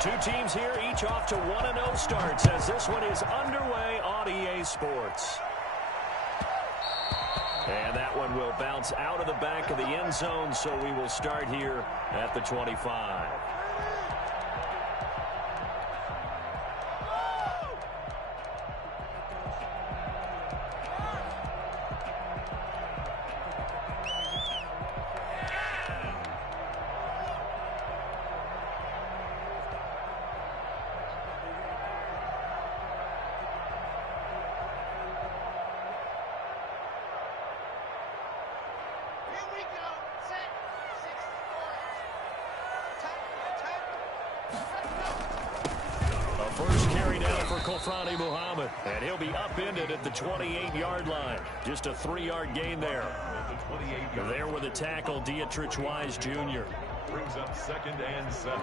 Two teams here, each off to 1-0 starts as this one is underway on EA Sports. And that one will bounce out of the back of the end zone, so we will start here at the 25. First carry down for Kofrani Muhammad, and he'll be upended at the 28-yard line. Just a 3-yard gain there. There with a tackle, Dietrich Wise Jr. Brings up 2nd and 7.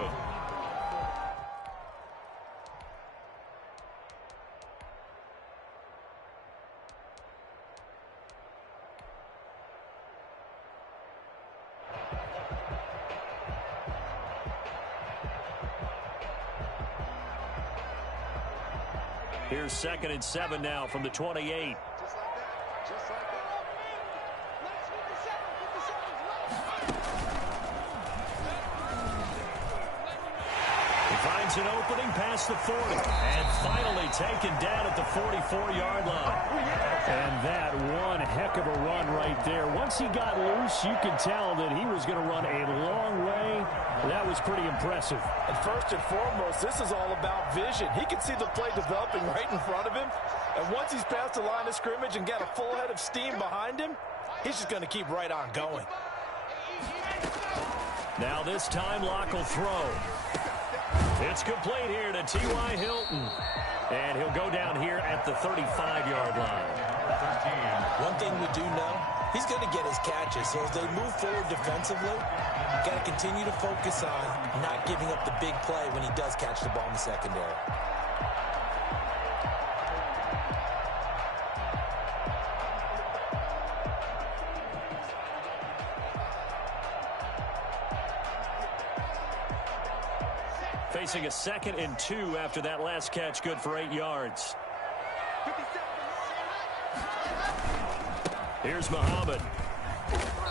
Here's 2nd and 7 now from the 28. He finds an opening past the 40 and finally taken down at the 44-yard line. And that one heck of a run right there. Once he got loose, you could tell that he was going to run a long way. That was pretty impressive. And first and foremost, this is all about vision. He can see the play developing right in front of him. And once he's past the line of scrimmage and got a full head of steam behind him, he's just going to keep right on going. Now this time, Locke will throw. It's complete here to T.Y. Hilton. And he'll go down here at the 35-yard line. One thing we do know, he's going to get his catches. So as they move forward defensively, got to continue to focus on not giving up the big play when he does catch the ball in the secondary. Facing a 2nd and 2 after that last catch, good for 8 yards. Here's Muhammad.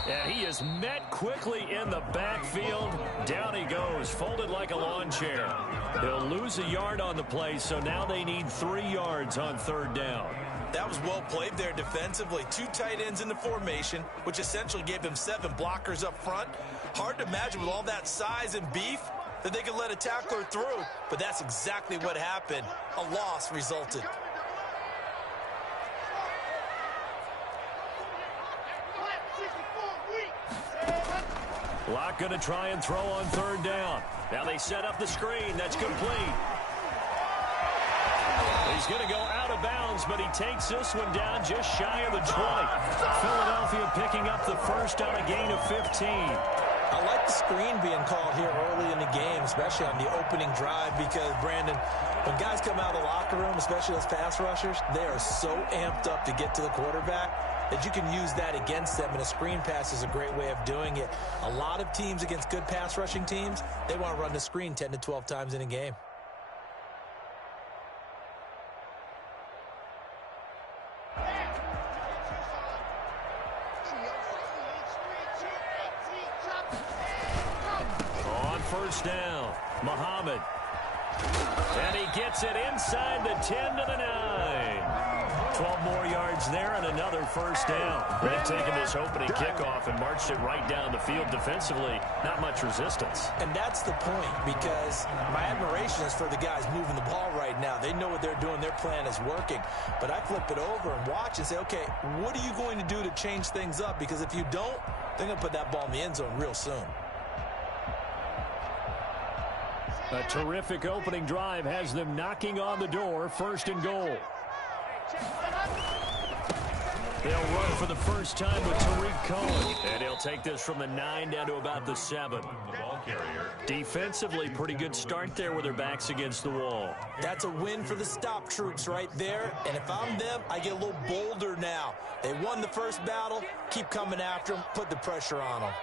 And he is met quickly in the backfield. Down he goes, folded like a lawn chair. He'll lose a yard on the play, so now they need 3 yards on 3rd down. That was well played there defensively. 2 tight ends in the formation, which essentially gave him 7 blockers up front. Hard to imagine with all that size and beef that they could let a tackler through, but that's exactly what happened. A loss resulted. Locke going to try and throw on 3rd down. Now they set up the screen. That's complete. He's going to go out of bounds, but he takes this one down just shy of the 20. Philadelphia picking up the first on a gain of 15. I like the screen being called here early in the game, especially on the opening drive, because, Brandon, when guys come out of the locker room, especially those pass rushers, they are so amped up to get to the quarterback that you can use that against them, and a screen pass is a great way of doing it. A lot of teams against good pass rushing teams, they want to run the screen 10 to 12 times in a game. First down, Muhammad. And he gets it inside the 10 to the 9. 12 more yards there and another first down. They've taken this opening kickoff and marched it right down the field defensively. Not much resistance. And that's the point, because my admiration is for the guys moving the ball right now. They know what they're doing. Their plan is working. But I flip it over and watch and say, okay, what are you going to do to change things up? Because if you don't, they're going to put that ball in the end zone real soon. A terrific opening drive has them knocking on the door. 1st and goal. They'll run for the first time with Tariq Cohen. And he'll take this from the 9 down to about the 7. Defensively, pretty good start there with their backs against the wall. That's a win for the stop troops right there. And if I'm them, I get a little bolder now. They won the first battle. Keep coming after them. Put the pressure on them.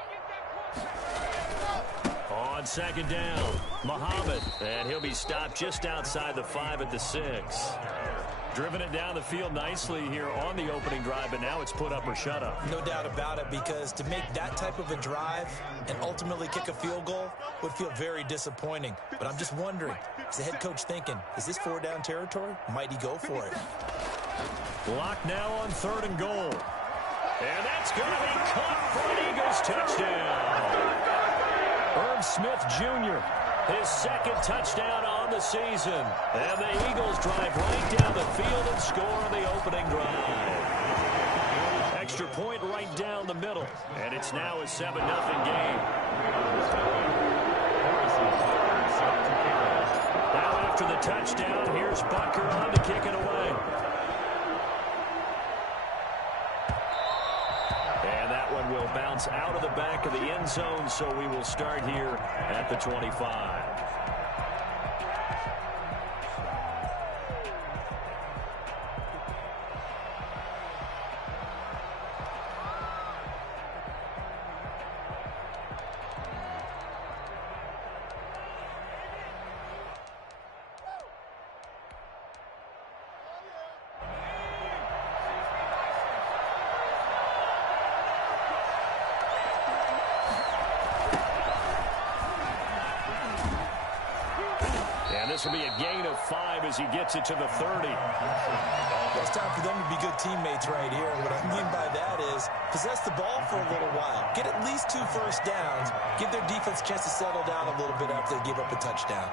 On on second down. Muhammad, and he'll be stopped just outside the 5 at the 6. Driven it down the field nicely here on the opening drive, but now it's put up or shut up. No doubt about it, because to make that type of a drive and ultimately kick a field goal would feel very disappointing. But I'm just wondering, is the head coach thinking, is this 4-down territory? Might he go for it? Lock now on 3rd and goal. And that's going to be caught for an Eagles touchdown. Irv Smith Jr., his 2nd touchdown on the season. And the Eagles drive right down the field and score on the opening drive. Extra point right down the middle. And it's now a 7-0 game. Now after the touchdown, here's Butker on to kick it away. And that one will bounce out of the back of the end zone, so we will start here at the 25. This will be a gain of 5 as he gets it to the 30. It's time for them to be good teammates right here. What I mean by that is possess the ball for a little while. Get at least 2 first downs. Give their defense a chance to settle down a little bit after they give up a touchdown.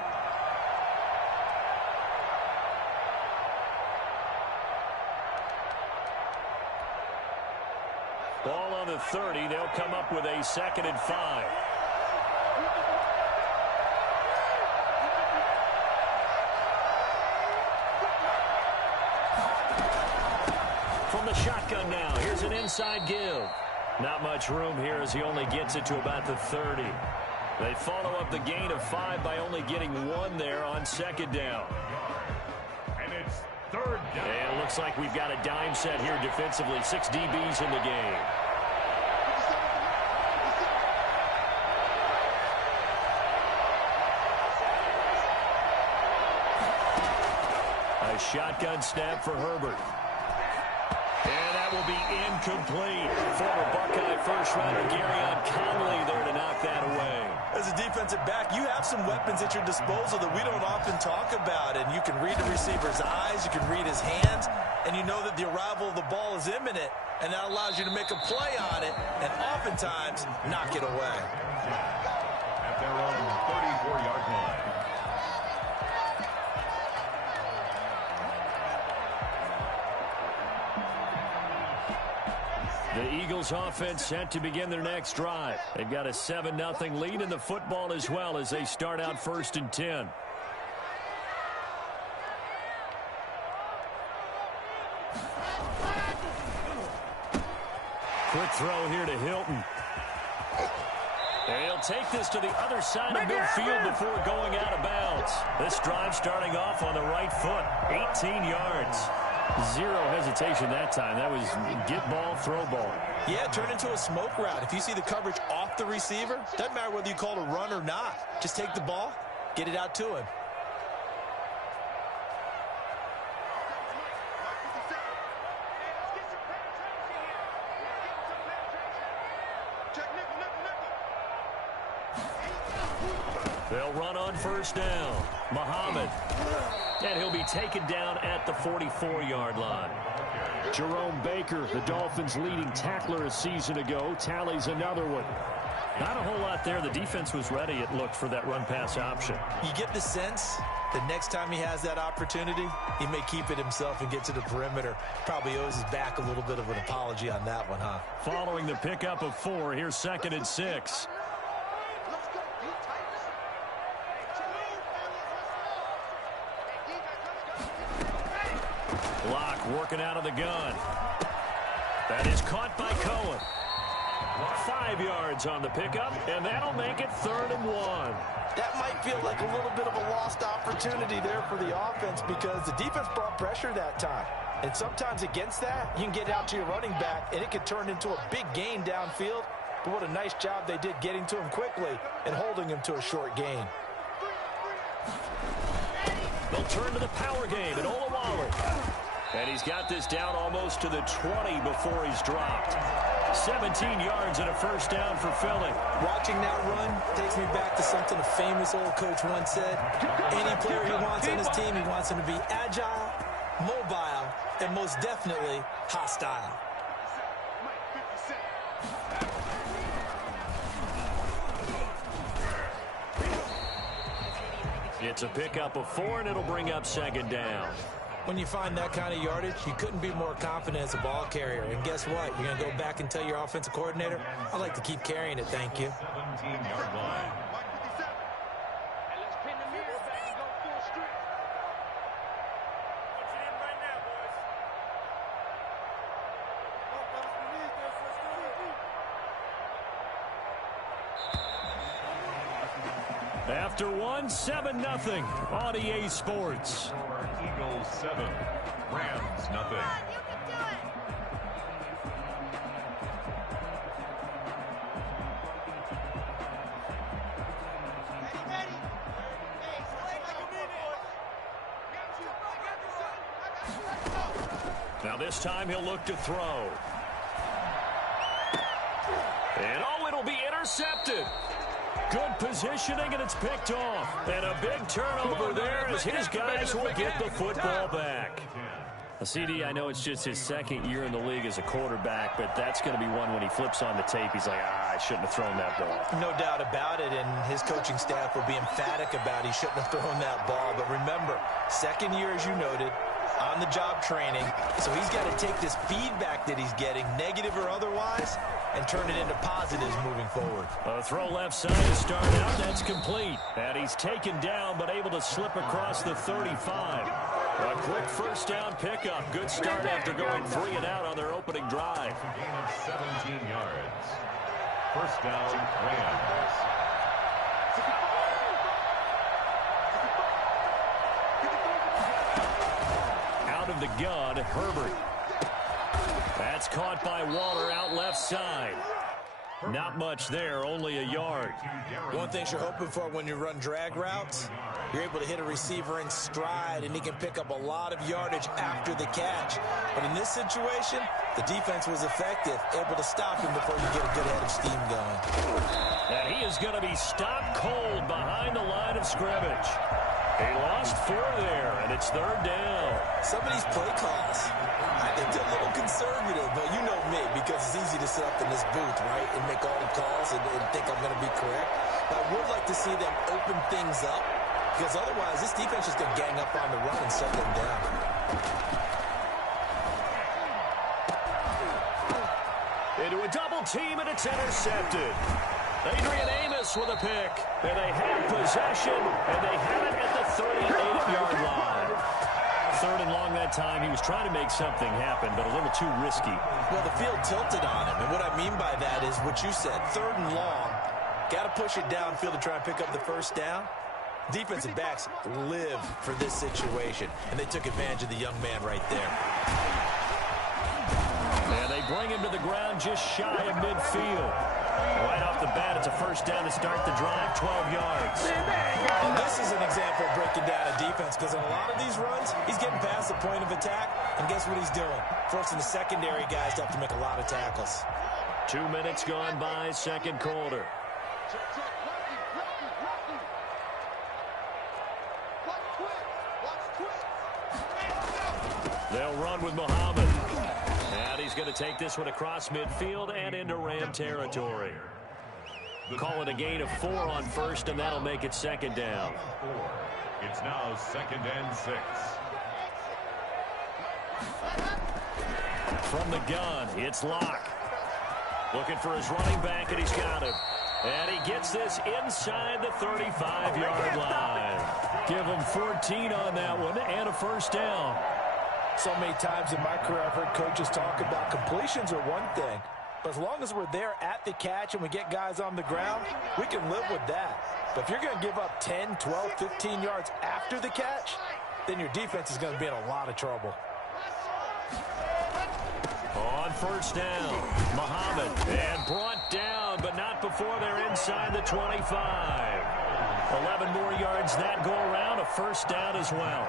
Ball on the 30. They'll come up with a 2nd and 5. From the shotgun now, here's an inside give. Not much room here as he only gets it to about the 30. They follow up the gain of 5 by only getting 1 there on 2nd down. And it's 3rd down. And it looks like we've got a dime set here defensively. 6 DBs in the game. A shotgun snap for Herbert. And that will be incomplete. Former Buckeye first-rounder Garyon Conley there to knock that away. As a defensive back, you have some weapons at your disposal that we don't often talk about. And you can read the receiver's eyes, you can read his hands, and you know that the arrival of the ball is imminent. And that allows you to make a play on it and oftentimes knock it away. At their own 34-yard line. The Eagles offense set to begin their next drive. They've got a 7-0 lead in the football as well as they start out 1st and 10. Quick throw here to Hilton. They'll take this to the other side of midfield before going out of bounds. This drive starting off on the right foot, 18 yards. Zero hesitation that time. That was get ball, throw ball. Yeah, turn into a smoke route. If you see the coverage off the receiver, doesn't matter whether you call it a run or not. Just take the ball, get it out to him. They'll run on 1st down. Muhammad. And he'll be taken down at the 44-yard line. Jerome Baker, the Dolphins' leading tackler a season ago, tallies another one. Not a whole lot there. The defense was ready, it looked, for that run-pass option. You get the sense that next time he has that opportunity, he may keep it himself and get to the perimeter. Probably owes his back a little bit of an apology on that one, huh? Following the pickup of 4, here's 2nd and 6. Block working out of the gun. That is caught by Cohen. 5 yards on the pickup, and that'll make it 3rd and 1. That might feel like a little bit of a lost opportunity there for the offense because the defense brought pressure that time. And sometimes against that, you can get out to your running back, and it could turn into a big gain downfield. but what a nice job they did getting to him quickly and holding him to a short gain. They'll turn to the power game at Olawale. And he's got this down almost to the 20 before he's dropped. 17 yards and a first down for Philly. Watching that run takes me back to something a famous old coach once said. Any player he wants on his team, he wants him to be agile, mobile, and most definitely hostile. It's a pickup of 4, and it'll bring up second down. When you find that kind of yardage, you couldn't be more confident as a ball carrier. And guess what? You're going to go back and tell your offensive coordinator, I'd like to keep carrying it, thank you. 17-yard line. After 1, 7-0 on EA Sports. Eagles 7, Rams nothing. Now this time he'll look to throw. And it'll be intercepted. Good positioning, and it's picked off. And a big turnover there as his guys will get the football back. CD, I know it's just his second year in the league as a quarterback, but that's going to be one when he flips on the tape, he's like, I shouldn't have thrown that ball. No doubt about it, and his coaching staff will be emphatic about he shouldn't have thrown that ball. But remember, second year, as you noted, on-the-job training, so he's got to take this feedback that he's getting, negative or otherwise, and turn it into positives moving forward. A throw left side to start out. That's complete. And he's taken down, but able to slip across the 35. A quick first down pickup. Good start after going 3 and out on their opening drive. Gain of 17 yards. First down, Rams. Out of the gun, Herbert. That's caught by Waller out left side. Not much there, only a yard. One thing you're hoping for when you run drag routes, you're able to hit a receiver in stride, and he can pick up a lot of yardage after the catch. But in this situation, the defense was effective, able to stop him before you get a good head of steam going. And he is going to be stopped cold behind the line of scrimmage. He lost 4 there, and it's third down. Some of these play calls, I think they're a little conservative, but you know me, because it's easy to sit up in this booth, right, and make all the calls and think I'm going to be correct. But I would like to see them open things up, because otherwise this defense is going to gang up on the run and shut them down. Into a double team, and it's intercepted. Adrian Amos with a pick, and they have possession, and they have it at the 38-yard line. Third and long that time. He was trying to make something happen, but a little too risky. Well, the field tilted on him, and what I mean by that is what you said. Third and long, got to push it downfield to try and pick up the first down. Defensive backs live for this situation, and they took advantage of the young man right there. And they bring him to the ground just shy of midfield. Right off the bat, it's a first down to start the drive, 12 yards. And this is an example of breaking down a defense, because in a lot of these runs, he's getting past the point of attack, and guess what he's doing? Forcing the secondary guys to have to make a lot of tackles. 2 minutes gone by, second quarter. They'll run with Muhammad. And he's going to take this one across midfield and into Ram territory. Call it a gain of 4 on first, and that'll make it second down. It's now 2nd and 6. From the gun, it's Locke. Looking for his running back, and he's got him. And he gets this inside the 35-yard line. Give him 14 on that one and a first down. So many times in my career I've heard coaches talk about completions are one thing, but as long as we're there at the catch and we get guys on the ground, we can live with that. But if you're going to give up 10, 12, 15 yards after the catch, then your defense is going to be in a lot of trouble. On first down, Muhammad, and brought down but not before they're inside the 25. 11 more yards that go around, a first down as well.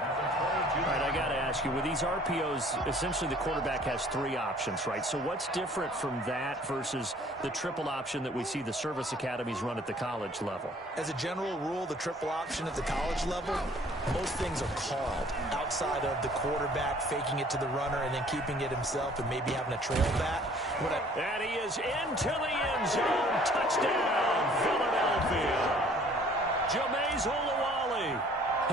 All right, I got to ask you, with these RPOs, essentially the quarterback has 3 options, right? So what's different from that versus the triple option that we see the service academies run at the college level? As a general rule, the triple option at the college level, most things are called outside of the quarterback faking it to the runner and then keeping it himself and maybe having a trail back. And he is into the end zone. Touchdown, Philadelphia. Jameis Olawale,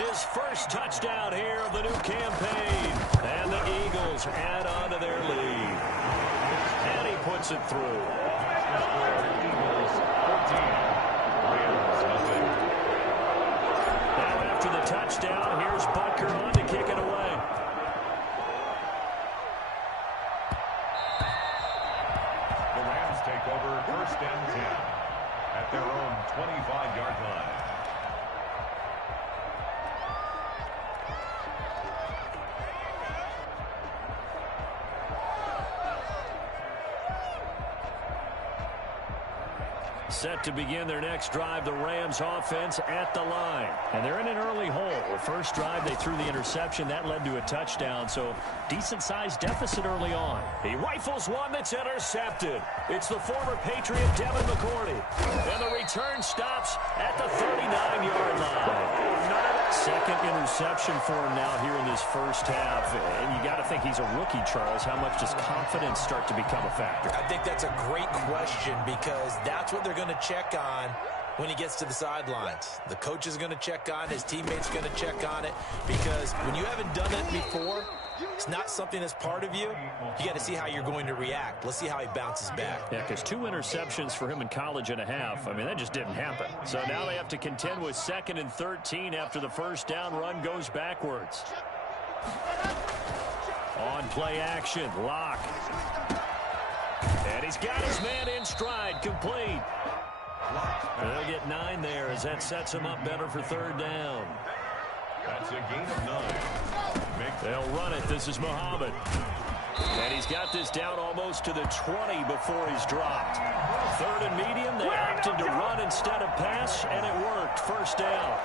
his first touchdown here of the new campaign. And the Eagles add on to their lead. And he puts it through. Eagles 14, Rams nothing. Now after the touchdown, here's Butker on to kick it away. The Rams take over first and 10 at their own 25-yard line. Set to begin their next drive, the Rams offense at the line. And they're in an early hole. The first drive, they threw the interception. That led to a touchdown, so decent-sized deficit early on. He rifles one that's intercepted. It's the former Patriot Devin McCourty. And the return stops at the 39-yard line. Second interception for him now here in this first half. And you got to think he's a rookie, Charles. How much does confidence start to become a factor? I think that's a great question because that's what they're going to check on when he gets to the sidelines. The coach is going to check on it. His teammates are going to check on it because when you haven't done it before, it's not something that's part of you. You got to see how you're going to react. Let's see how he bounces back. Yeah, because 2 interceptions for him in college and a half. I mean, that just didn't happen. So now they have to contend with 2nd and 13 after the first down run goes backwards. On play action, Locke. And he's got his man in stride, complete. They'll get 9 there as that sets him up better for 3rd down. That's a gain of 9. They'll run it. This is Muhammad. And he's got this down almost to the 20 before he's dropped. 3rd and medium. They opted to run instead of pass, and it worked. First down.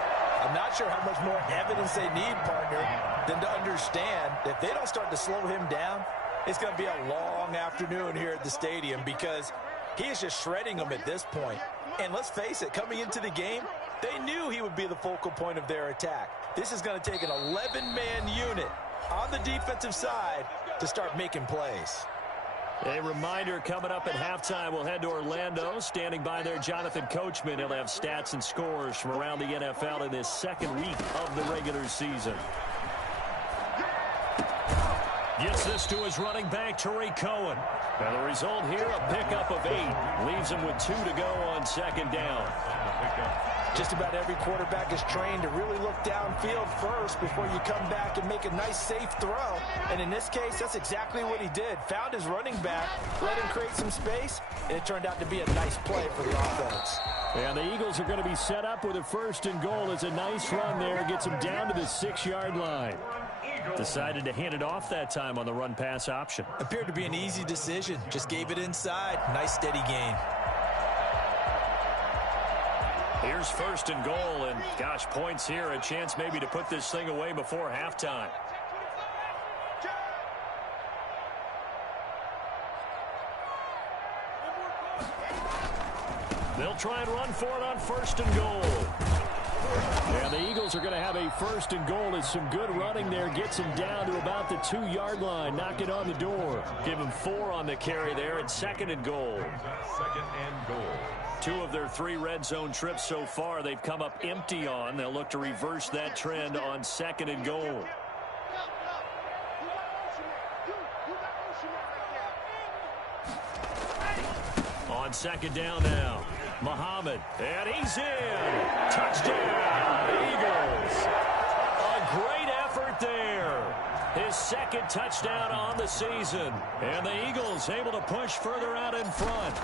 I'm not sure how much more evidence they need, partner, than to understand that if they don't start to slow him down, it's going to be a long afternoon here at the stadium because he is just shredding them at this point. And let's face it, coming into the game, they knew he would be the focal point of their attack. This is going to take an 11-man unit on the defensive side to start making plays. A reminder coming up at halftime, we'll head to Orlando. Standing by there, Jonathan Coachman. He'll have stats and scores from around the NFL in this 2nd week of the regular season. Gets this to his running back, Tariq Cohen. And the result here, a pickup of 8. Leaves him with 2 to go on 2nd down. Just about every quarterback is trained to really look downfield first before you come back and make a nice, safe throw. And in this case, that's exactly what he did. Found his running back, let him create some space, and it turned out to be a nice play for the offense. And the Eagles are going to be set up with a 1st and goal. It's a nice run there. Gets him down to the 6-yard line. Decided to hand it off that time on the run-pass option. Appeared to be an easy decision. Just gave it inside. Nice, steady gain. Here's 1st and goal, and gosh, points here. A chance maybe to put this thing away before halftime. They'll try and run for it on 1st and goal. And the Eagles are going to have a 1st and goal. It's some good running there. Gets him down to about the 2-yard line. Knock it on the door. Give him 4 on the carry there, and 2nd and goal. 2nd and goal. 2 of their 3 red zone trips so far they've come up empty on. They'll look to reverse that trend on 2nd and goal. On 2nd down now, Muhammad, and he's in. Touchdown, Eagles. A great effort there. His 2nd touchdown on the season. And the Eagles able to push further out in front.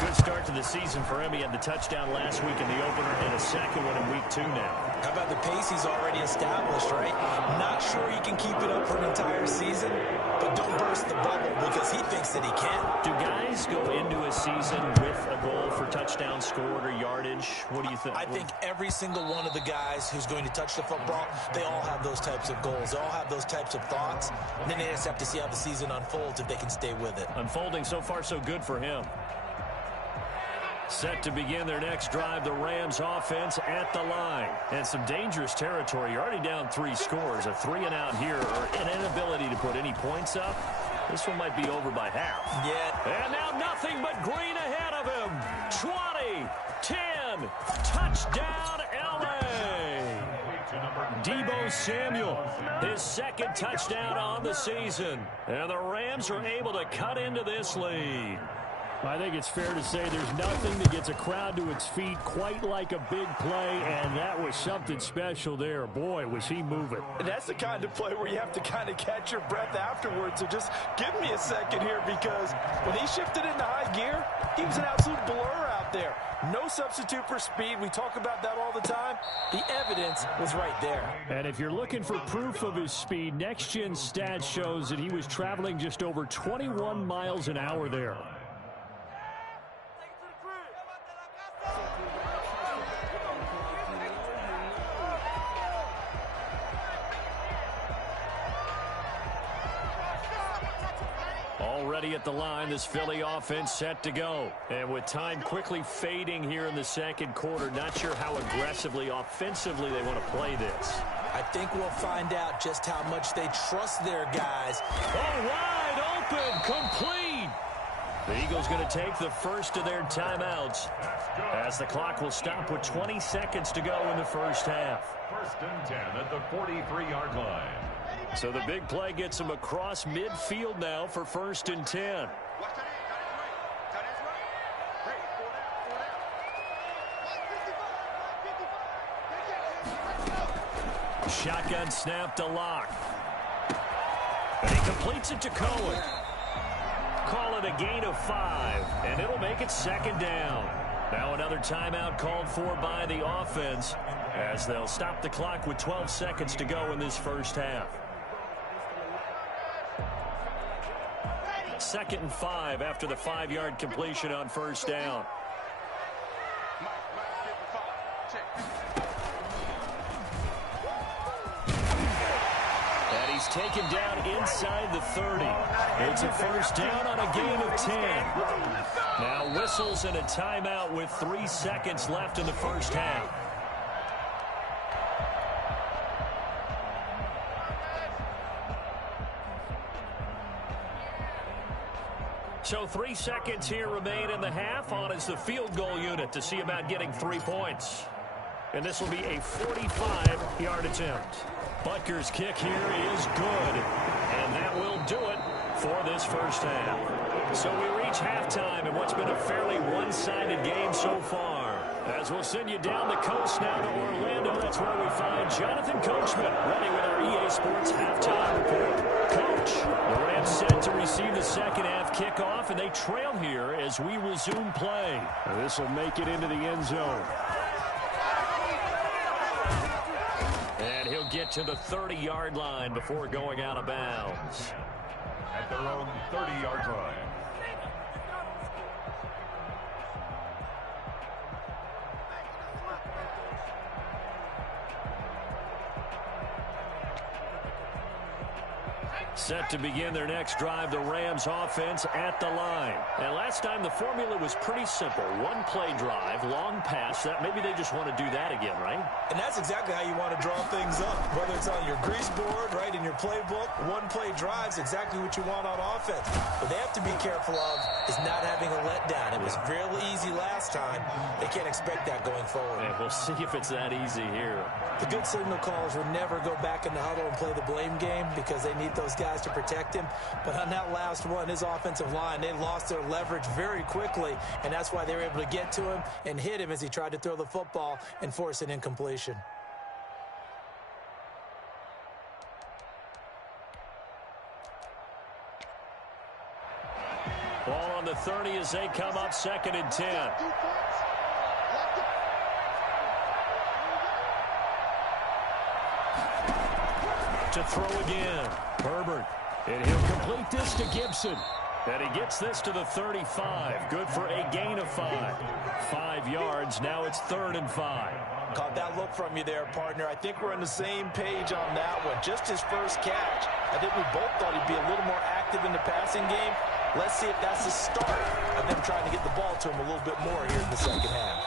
Good start to the season for him. He had the touchdown last week in the opener and a 2nd one in week 2 now. How about the pace he's already established, right? Not sure he can keep it up for an entire season, but don't burst the bubble because he thinks that he can. Do guys go into a season with a goal for touchdown scored or yardage? What do you think? I think every single one of the guys who's going to touch the football, they all have those types of goals. They all have those types of thoughts. And then they just have to see how the season unfolds if they can stay with it. Unfolding so far so good for him. Set to begin their next drive, the Rams offense at the line. And some dangerous territory. You're already down 3 scores. A 3-and-out here or an inability to put any points up. This one might be over by half. Yeah. And now nothing but green ahead of him. 20, 10, touchdown LA. Deebo Samuel, his second touchdown on the season. And the Rams are able to cut into this lead. I think it's fair to say there's nothing that gets a crowd to its feet quite like a big play, and that was something special there. Boy, was he moving. And that's the kind of play where you have to kind of catch your breath afterwards. So just give me a second here, because when he shifted into high gear, he was an absolute blur out there. No substitute for speed. We talk about that all the time. The evidence was right there. And if you're looking for proof of his speed, Next Gen Stats shows that he was traveling just over 21 miles an hour there. Already at the line, this Philly offense set to go. And with time quickly fading here in the second quarter, not sure how aggressively, offensively they want to play this. I think we'll find out just how much they trust their guys. Oh, wide open, complete. The Eagles going to take the first of their timeouts as the clock will stop with 20 seconds to go in the first half. 1st and 10 at the 43-yard line. So the big play gets him across midfield now for 1st and 10. Shotgun snap to Locke. And he completes it to Cohen. Call it a gain of 5, and it'll make it 2nd down. Now another timeout called for by the offense as they'll stop the clock with 12 seconds to go in this first half. 2nd and 5 after the 5-yard completion on 1st down. And he's taken down inside the 30. It's a 1st down on a gain of 10. Now whistles and a timeout with 3 seconds left in the first half. So 3 seconds here remain in the half. On is the field goal unit to see about getting 3 points. And this will be a 45-yard attempt. Butker's kick here is good. And that will do it for this first half. So we reach halftime in what's been a fairly one-sided game so far. As we'll send you down the coast now to Orlando, that's where we find Jonathan Coachman running with our EA Sports halftime report. Coach, the Rams set to receive the second half kickoff, and they trail here as we resume play. This will make it into the end zone. And he'll get to the 30-yard line before going out of bounds. At their own 30-yard line. Set to begin their next drive, the Rams offense at the line. And last time the formula was pretty simple. One play drive, long pass. Maybe they just want to do that again, right? And that's exactly how you want to draw things up. Whether it's on your grease board, right, in your playbook, one play drive's exactly what you want on offense. What they have to be careful of is not having a letdown. It was real easy last time. They can't expect that going forward. And we'll see if it's that easy here. The good signal callers will never go back in the huddle and play the blame game because they need those guys to protect him. But on that last one, his offensive line, they lost their leverage very quickly, and that's why they were able to get to him and hit him as he tried to throw the football and force an incompletion. Ball on the 30 as they come up 2nd and 10. To throw again. Herbert. And he'll complete this to Gibson. And he gets this to the 35. Good for a gain of 5. 5 yards. Now it's 3rd and 5. Caught that look from you there, partner. I think we're on the same page on that one. Just his first catch. I think we both thought he'd be a little more active in the passing game. Let's see if that's the start of them trying to get the ball to him a little bit more here in the second half.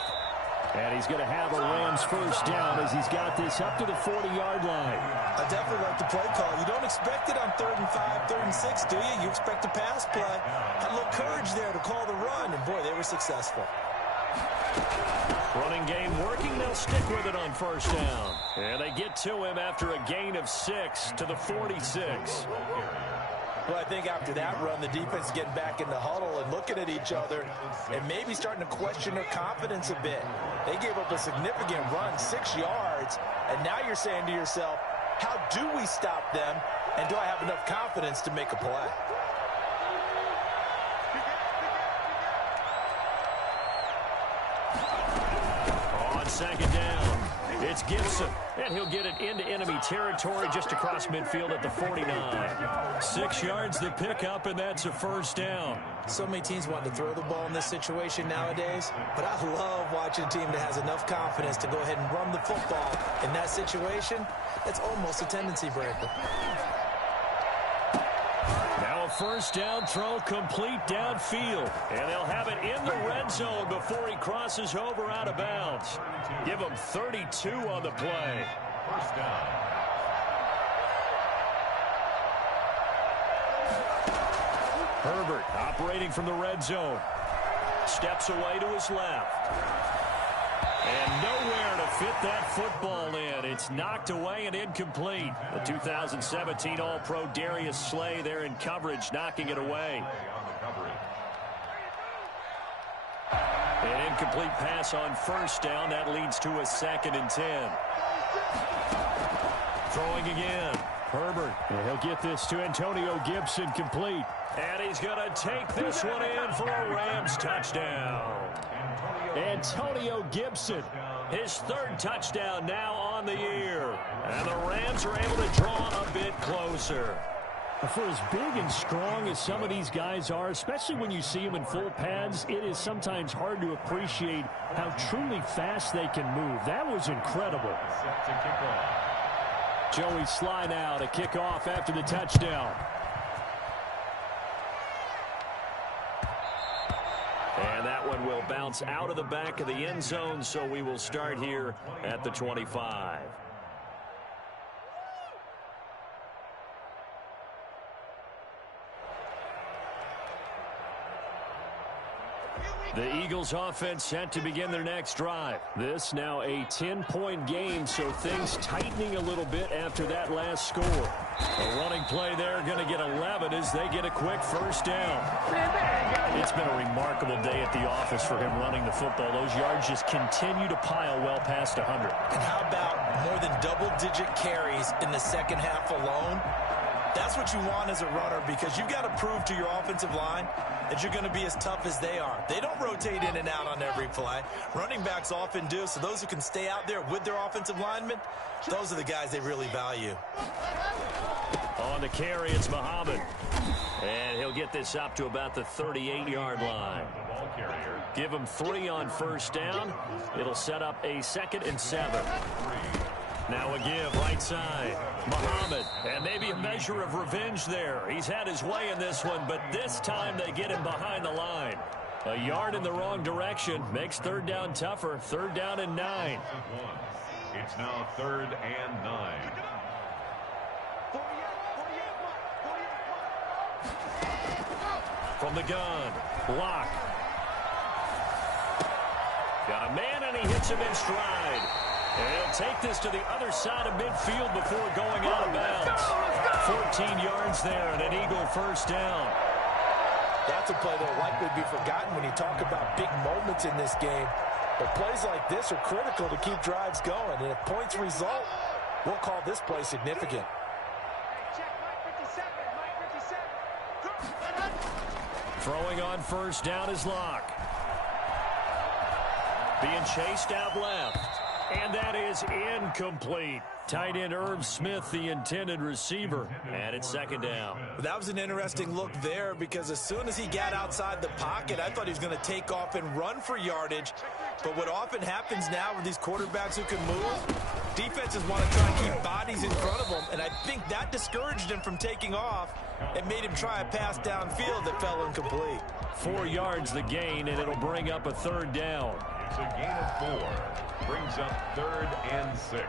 And he's going to have a Rams first down as he's got this up to the 40-yard line. I definitely like the play call. You don't expect it on 3rd and 5, 3rd and 6, do you? You expect a pass play. Had a little courage there to call the run, and boy, they were successful. Running game working. They'll stick with it on first down. And they get to him after a gain of 6 to the 46. Well, I think after that run, the defense is getting back in the huddle and looking at each other and maybe starting to question their confidence a bit. They gave up a significant run, 6 yards, and now you're saying to yourself, how do we stop them, and do I have enough confidence to make a play? On second down, it's Gibson, and he'll get it into enemy territory just across midfield at the 49. 6 yards the pickup, and that's a first down. So many teams want to throw the ball in this situation nowadays, but I love watching a team that has enough confidence to go ahead and run the football in that situation. It's almost a tendency breaker. Now a first down throw complete downfield, and they'll have it in the red zone before he crosses over out of bounds. Give him 32 on the play. First down. Herbert operating from the red zone. Steps away to his left. And nowhere to fit that football in. It's knocked away and incomplete. The 2017 All-Pro Darius Slay there in coverage, knocking it away. An incomplete pass on first down. That leads to a 2nd and 10. Throwing again. Herbert. And he'll get this to Antonio Gibson, complete. And he's going to take this one in for a Rams touchdown. Antonio Gibson, his 3rd touchdown now on the year. And the Rams are able to draw a bit closer. For as big and strong as some of these guys are, especially when you see them in full pads, it is sometimes hard to appreciate how truly fast they can move. That was incredible. Joey Sly now to kick off after the touchdown. And that one will bounce out of the back of the end zone, so we will start here at the 25. The Eagles offense set to begin their next drive. This now a 10-point game, so things tightening a little bit after that last score. A running play there, going to get 11 as they get a quick first down. It's been a remarkable day at the office for him running the football. Those yards just continue to pile well past 100. And how about more than double-digit carries in the second half alone? That's what you want as a runner, because you've got to prove to your offensive line that you're going to be as tough as they are. They don't rotate in and out on every play. Running backs often do, so those who can stay out there with their offensive linemen, those are the guys they really value. On the carry, it's Muhammad. And he'll get this up to about the 38-yard line. Give him 3 on first down. It'll set up a 2nd and 7. Now a give right side. Muhammad, and maybe a measure of revenge there. He's had his way in this one, but this time they get him behind the line. A yard in the wrong direction makes 3rd down tougher. 3rd down and 9. It's now 3rd and 9. From the gun, Locke. Got a man, and he hits him in stride. And he'll take this to the other side of midfield before going out of bounds. 14 yards there and an Eagle first down. That's a play that will likely be forgotten when you talk about big moments in this game. But plays like this are critical to keep drives going. And if points result, we'll call this play significant. Throwing on first down is Locke. Being chased out left. And that is incomplete. Tight end Irv Smith, the intended receiver, and it's second down. That was an interesting look there because as soon as he got outside the pocket, I thought he was going to take off and run for yardage. But what often happens now with these quarterbacks who can move, defenses want to try and keep bodies in front of them, and I think that discouraged him from taking off and made him try a pass downfield that fell incomplete. 4 yards the gain, and it'll bring up a third down. It's a gain of 4. Brings up 3rd and 6.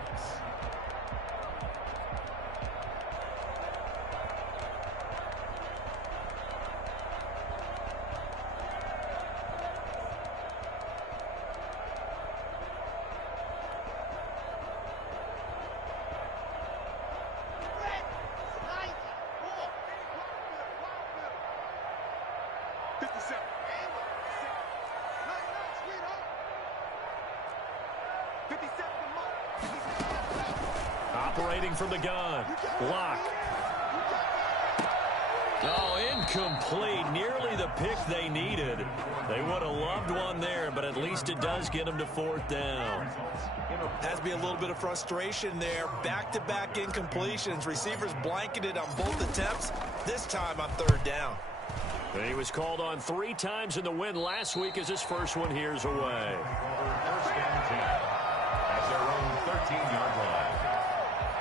Operating from the gun. Block. Oh, incomplete. Nearly the pick they needed. They would have loved one there, but at least it does get them to 4th down. Has to be a little bit of frustration there. Back-to-back incompletions. Receivers blanketed on both attempts, this time on 3rd down. He was called on 3 times in the win last week as his first one here's away. 1st and 10 at their own 13-yard line.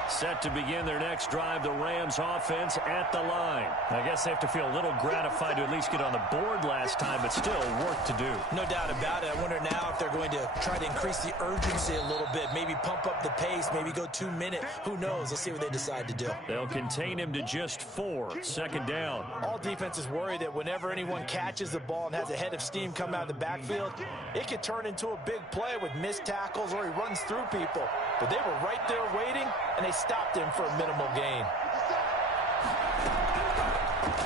Set to begin their next drive, the Rams offense at the line. I guess they have to feel a little gratified to at least get on the board last time, but still work to do. No doubt about it. I wonder now if they're going to try to increase the urgency a little bit, maybe pump up the pace, maybe go 2-minute. Who knows? Let's see what they decide to do. They'll contain him to just 4. 2nd down. All defenses worry that whenever anyone catches the ball and has a head of steam come out of the backfield, it could turn into a big play with missed tackles or he runs through people. But they were right there waiting, and they stopped him for a minimal gain.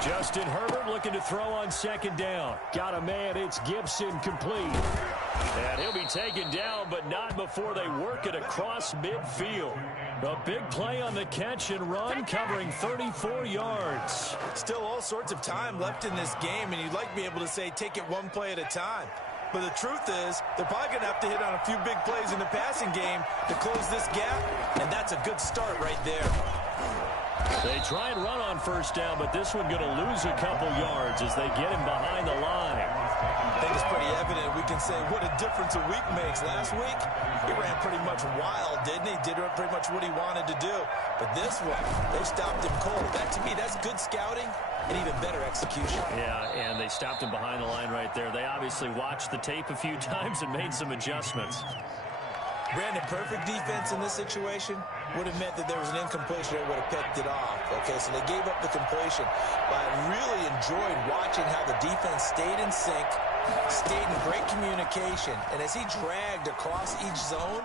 Justin Herbert looking to throw on 2nd down. Got a man, it's Gibson, complete. And he'll be taken down, but not before they work it across midfield. A big play on the catch and run, covering 34 yards. Still all sorts of time left in this game, and you'd like to be able to say take it one play at a time. But the truth is, they're probably going to have to hit on a few big plays in the passing game to close this gap, and that's a good start right there. They try and run on 1st down, but this one going to lose a couple yards as they get him behind the line. I think it's pretty evident. We can say what a difference a week makes. Last week, he ran pretty much wild, didn't he? Did pretty much what he wanted to do. But this one, they stopped him cold. That, to me, that's good scouting and even better execution. Yeah, and they stopped him behind the line right there. They obviously watched the tape a few times and made some adjustments. Brandon, perfect defense in this situation would have meant that there was an incompletion that would have picked it off. Okay, so they gave up the completion. But I really enjoyed watching how the defense stayed in sync, stayed in great communication. And as he dragged across each zone,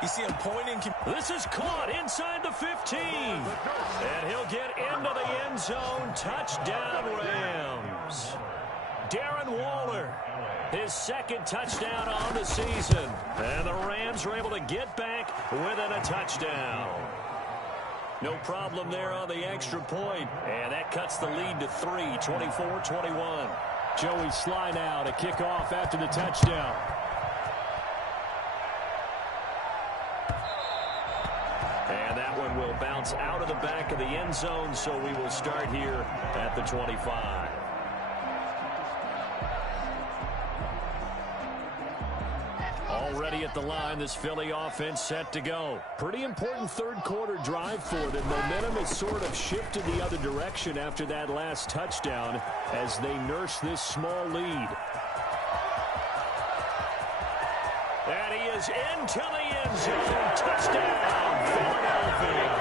you see him pointing. This is caught inside the 15. And he'll get into the end zone. Touchdown, Rams. Darren Waller, his 2nd touchdown on the season. And the Rams are able to get back within a touchdown. No problem there on the extra point. And that cuts the lead to 3, 24-21. Joey Sly now to kick off after the touchdown. And that one will bounce out of the back of the end zone, so we will start here at the 25. Already at the line, this Philly offense set to go. Pretty important 3rd quarter drive for them. Momentum has sort of shifted the other direction after that last touchdown as they nurse this small lead. And he is into the end zone. Touchdown, Philadelphia.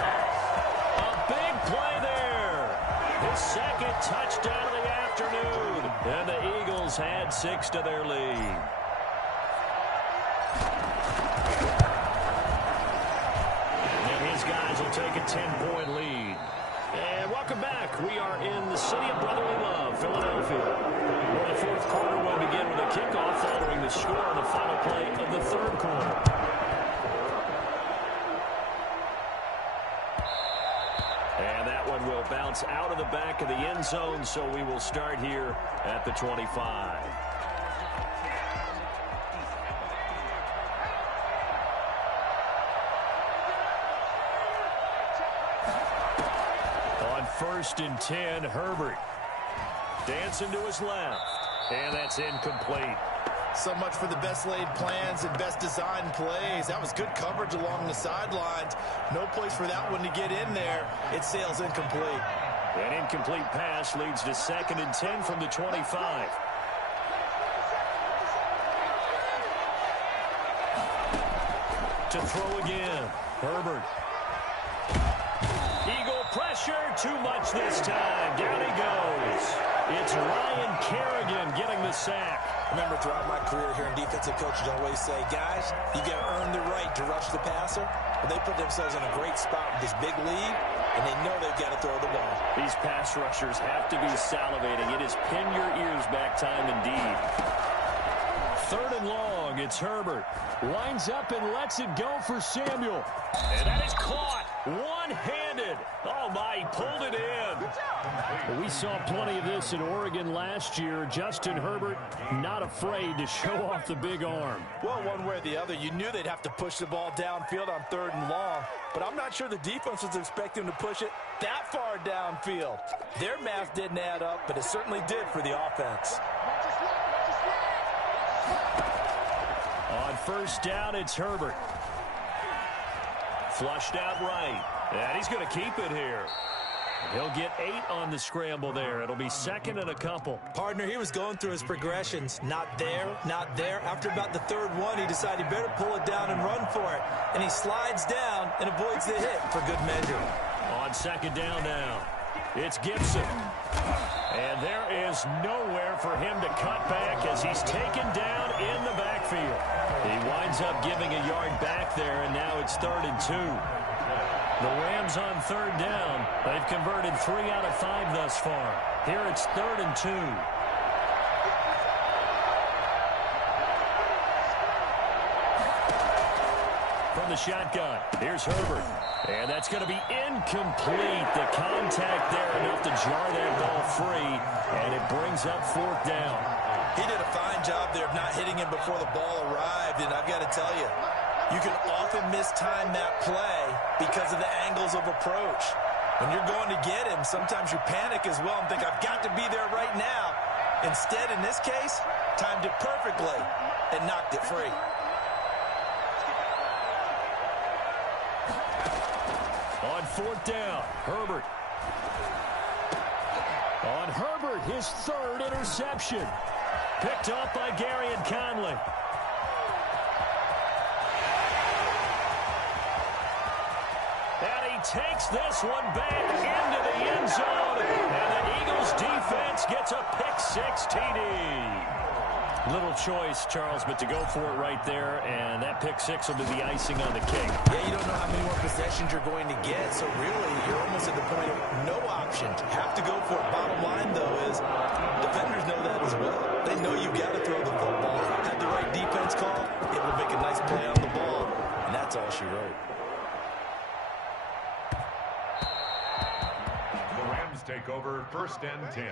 A big play there. His 2nd touchdown of the afternoon. And the Eagles had 6 to their lead. Guys will take a 10-point lead. And welcome back. We are in the city of brotherly love, Philadelphia, where the 4th quarter will begin with a kickoff following the score on the final play of the 3rd quarter. And that one will bounce out of the back of the end zone, so we will start here at the 25. 1st and 10, Herbert. Dancing to his left. And that's incomplete. So much for the best laid plans and best designed plays. That was good coverage along the sidelines. No place for that one to get in there. It sails incomplete. An incomplete pass leads to 2nd and 10 from the 25. To throw again. Herbert. Eagle pressure. Too much this time. Down he goes. It's Ryan Kerrigan getting the sack. Remember, throughout my career here in defensive coaches always say, guys, you got to earn the right to rush the passer. But they put themselves in a great spot with this big lead, and they know they've got to throw the ball. These pass rushers have to be salivating. It is pin your ears back time indeed. 3rd and long. It's Herbert. Lines up and lets it go for Samuel. And that is caught. One-handed. Oh, my, he pulled it in. We saw plenty of this in Oregon last year. Justin Herbert not afraid to show off the big arm. Well, one way or the other, you knew they'd have to push the ball downfield on 3rd and long. But I'm not sure the defense was expecting to push it that far downfield. Their math didn't add up, but it certainly did for the offense. On 1st down, it's Herbert. Flushed out right. And he's going to keep it here. He'll get 8 on the scramble there. It'll be 2nd and a couple. Partner, he was going through his progressions. Not there, not there. After about the 3rd one, he decided he better pull it down and run for it. And he slides down and avoids the hit for good measure. On 2nd down now, it's Gibson. And there is nowhere for him to cut back as he's taken down in the backfield. He winds up giving a yard back there, and now it's 3rd and 2. The Rams on 3rd down. They've converted 3 out of 5 thus far. Here it's 3rd and 2. From the shotgun, here's Herbert. And that's going to be incomplete. The contact there enough to jar that ball free, and it brings up 4th down. He did a fine job there of not hitting him before the ball arrived, and I've got to tell you, you can often mistime that play because of the angles of approach. When you're going to get him, sometimes you panic as well and think, I've got to be there right now. Instead, in this case, timed it perfectly and knocked it free. On 4th down, Herbert. On Herbert, his 3rd interception. Picked off by Garyon Conley. And he takes this one back into the end zone. And the Eagles defense gets a pick-6 TD. Little choice, Charles, but to go for it right there, and that pick-6 will be the icing on the cake. Yeah, you don't know how many more possessions you're going to get, so really, you're almost at the point of no option. Have to go for it. Bottom line, though, is defenders know that as well. They know you got to throw the football. Had the right defense call, able to make a nice play on the ball, and that's all she wrote. The Rams take over 1st and 10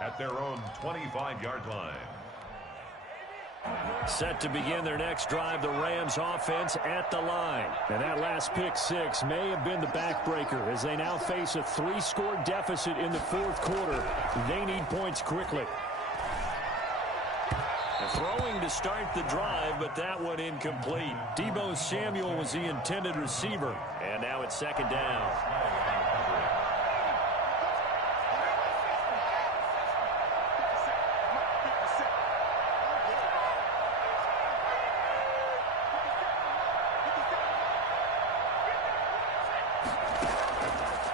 at their own 25-yard line. Set to begin their next drive, the Rams offense at the line. And that last pick-6 may have been the backbreaker as they now face a 3-score deficit in the 4th quarter. They need points quickly. Throwing to start the drive, but that one incomplete. Deebo Samuel was the intended receiver. And now it's 2nd down.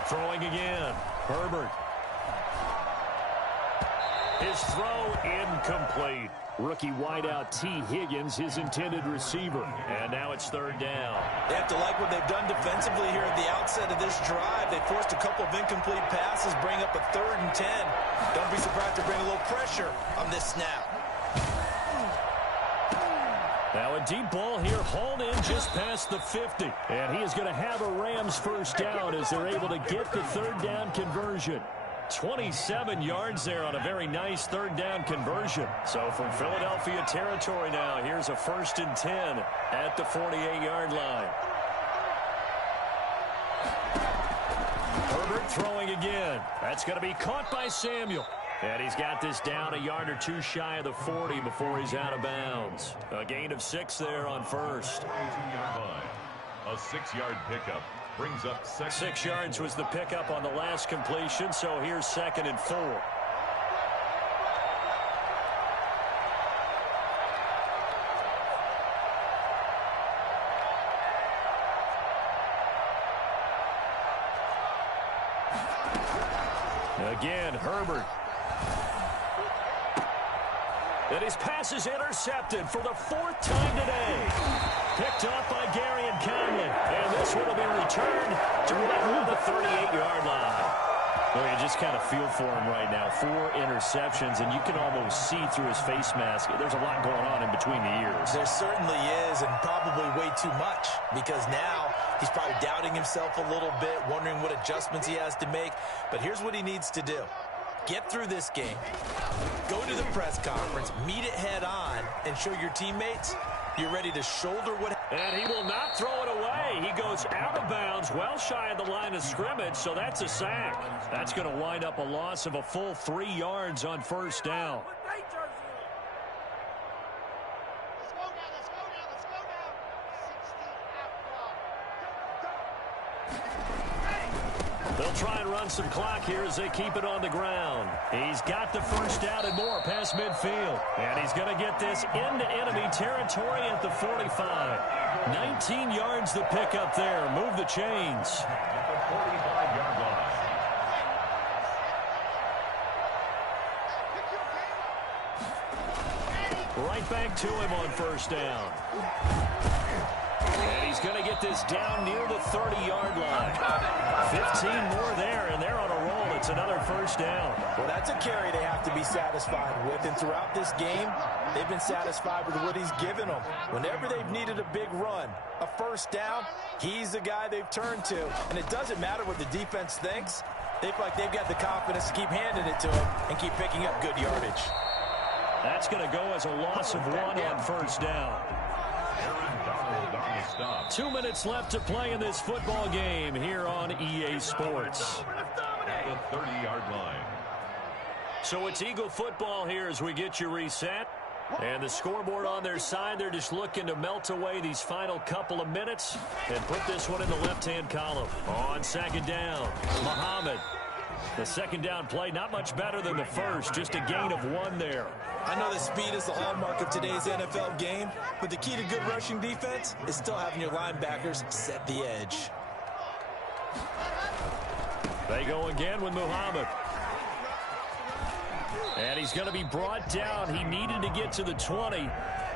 Throwing again. Herbert. His throw incomplete. Rookie wideout T. Higgins, his intended receiver. And now it's 3rd down. They have to like what they've done defensively here at the outset of this drive. They forced a couple of incomplete passes, bring up a 3rd and 10. Don't be surprised to bring a little pressure on this snap. Now a deep ball here, hauled in just past the 50. And he is going to have a Rams 1st down as they're able to get the 3rd down conversion. 27 yards there on a very nice 3rd down conversion. So from Philadelphia territory now, here's a 1st and 10 at the 48-yard line. Herbert throwing again. That's going to be caught by Samuel. And he's got this down a yard or two shy of the 40 before he's out of bounds. A gain of 6 there on first. A 6-yard pickup brings up 6 yards was the pickup on the last completion, so here's 2nd and 4. Again, Herbert. And his pass is intercepted for the 4th time today. Picked off by Gary and Conley. And this one will be returned to right around the 38-yard line. Well, you just kind of feel for him right now. 4 interceptions, and you can almost see through his face mask. There's a lot going on in between the ears. There certainly is, and probably way too much, because now he's probably doubting himself a little bit, wondering what adjustments he has to make. But here's what he needs to do. Get through this game, go to the press conference, meet it head on, and show your teammates you're ready to shoulder what. And he will not throw it away. He goes out of bounds, well shy of the line of scrimmage, so that's a sack. That's going to wind up a loss of a full 3 yards on first down. They'll try and run some clock here as they keep it on the ground. He's got the first down and more past midfield. And he's going to get this into enemy territory at the 45. 19 yards to pick up there. Move the chains. At the 45-yard line. Right back to him on first down. And he's going to get this down near the 30-yard line. 15 more there, and they're on a roll. It's another first down. Well, that's a carry they have to be satisfied with. And throughout this game, they've been satisfied with what he's given them. Whenever they've needed a big run, a first down, he's the guy they've turned to. And it doesn't matter what the defense thinks. They feel like they've got the confidence to keep handing it to him and keep picking up good yardage. That's going to go as a loss of 1 on first down. 2 minutes left to play in this football game here on EA Sports. At the 30-yard line. So it's Eagle football here as we get you reset. And the scoreboard on their side, they're just looking to melt away these final couple of minutes and put this one in the left-hand column. On 2nd down, Muhammad. The 2nd down play, not much better than the first, just a gain of 1 there. I know that speed is the hallmark of today's NFL game, but the key to good rushing defense is still having your linebackers set the edge. They go again with Muhammad. And he's going to be brought down. He needed to get to the 20,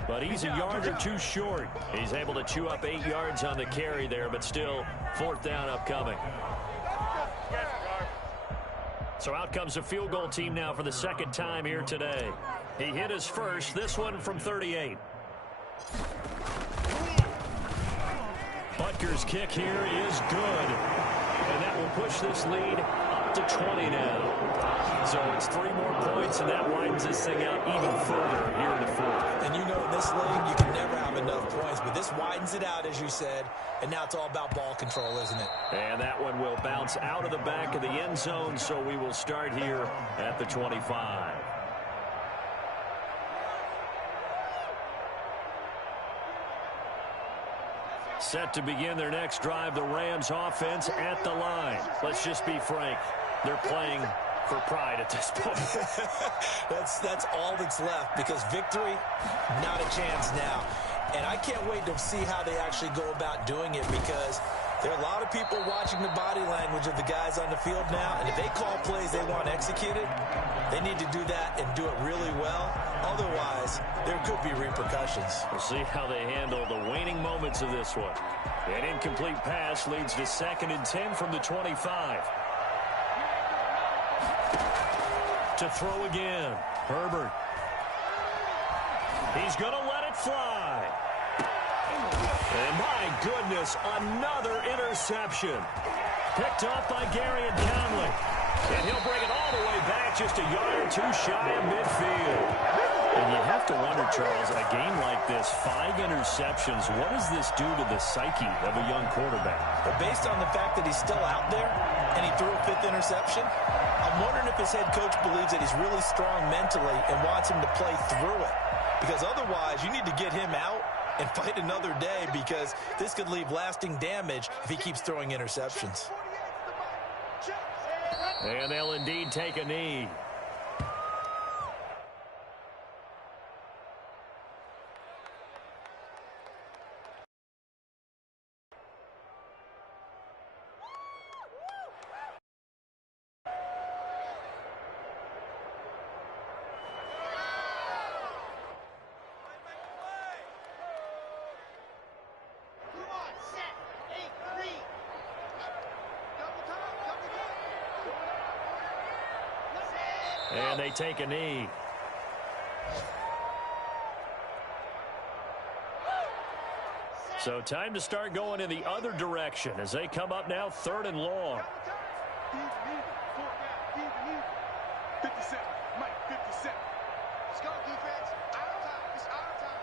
but he's a yard or 2 short. He's able to chew up 8 yards on the carry there, but still 4th down upcoming. So out comes a field goal team now for the 2nd time here today. He hit his first, this one from 38. Butker's kick here is good. And that will push this lead up to 20 now. So it's 3 more points, and that widens this thing out even further here in the 4th. And you know in this league, you can never have enough points, but this widens it out, as you said, and now it's all about ball control, isn't it? And that one will bounce out of the back of the end zone, so we will start here at the 25. Set to begin their next drive, the Rams offense at the line. Let's just be frank, they're playing for pride at this point. That's all that's left, because victory, not a chance now. And I can't wait to see how they actually go about doing it, because there are a lot of people watching the body language of the guys on the field now, and if they call plays they want executed, they need to do that and do it really well. Otherwise, there could be repercussions. We'll see how they handle the waning moments of this one. An incomplete pass leads to 2nd and 10 from the 25. To throw again, Herbert. He's going to let it fly. And my goodness, another interception. Picked off by Gary and Conley. And he'll bring it all the way back, just a yard or 2 shy of midfield. And you have to wonder, Charles, a game like this, 5 interceptions, what does this do to the psyche of a young quarterback? But based on the fact that he's still out there and he threw a 5th interception, I'm wondering if his head coach believes that he's really strong mentally and wants him to play through it. Because otherwise, you need to get him out and fight another day, because this could leave lasting damage if he keeps throwing interceptions. And they'll indeed take a knee. And they take a knee. So time to start going in the other direction as they come up now 3rd and long. 57. Mike, 57. Let's go, defense. Out of time. It's out of time.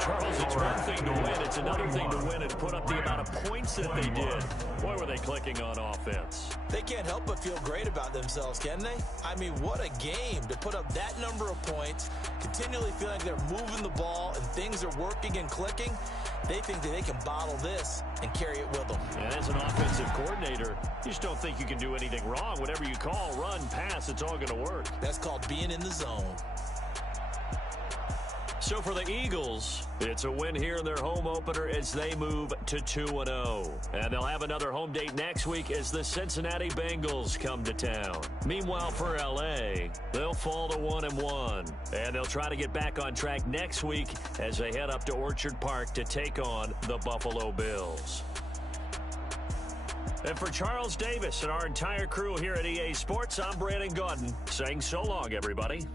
Charles, it's one thing to win. It's another thing to win and put up the amount of points that they did. Boy, were they clicking on offense. They can't help but feel great about themselves, can they? I mean, what a game to put up that number of points, continually feel like they're moving the ball and things are working and clicking. They think that they can bottle this and carry it with them. And as an offensive coordinator, you just don't think you can do anything wrong. Whatever you call, run, pass, it's all going to work. That's called being in the zone. So for the Eagles, it's a win here in their home opener as they move to 2-0. And they'll have another home date next week as the Cincinnati Bengals come to town. Meanwhile, for L.A., they'll fall to 1-1. And they'll try to get back on track next week as they head up to Orchard Park to take on the Buffalo Bills. And for Charles Davis and our entire crew here at EA Sports, I'm Brandon Gaudin saying so long, everybody.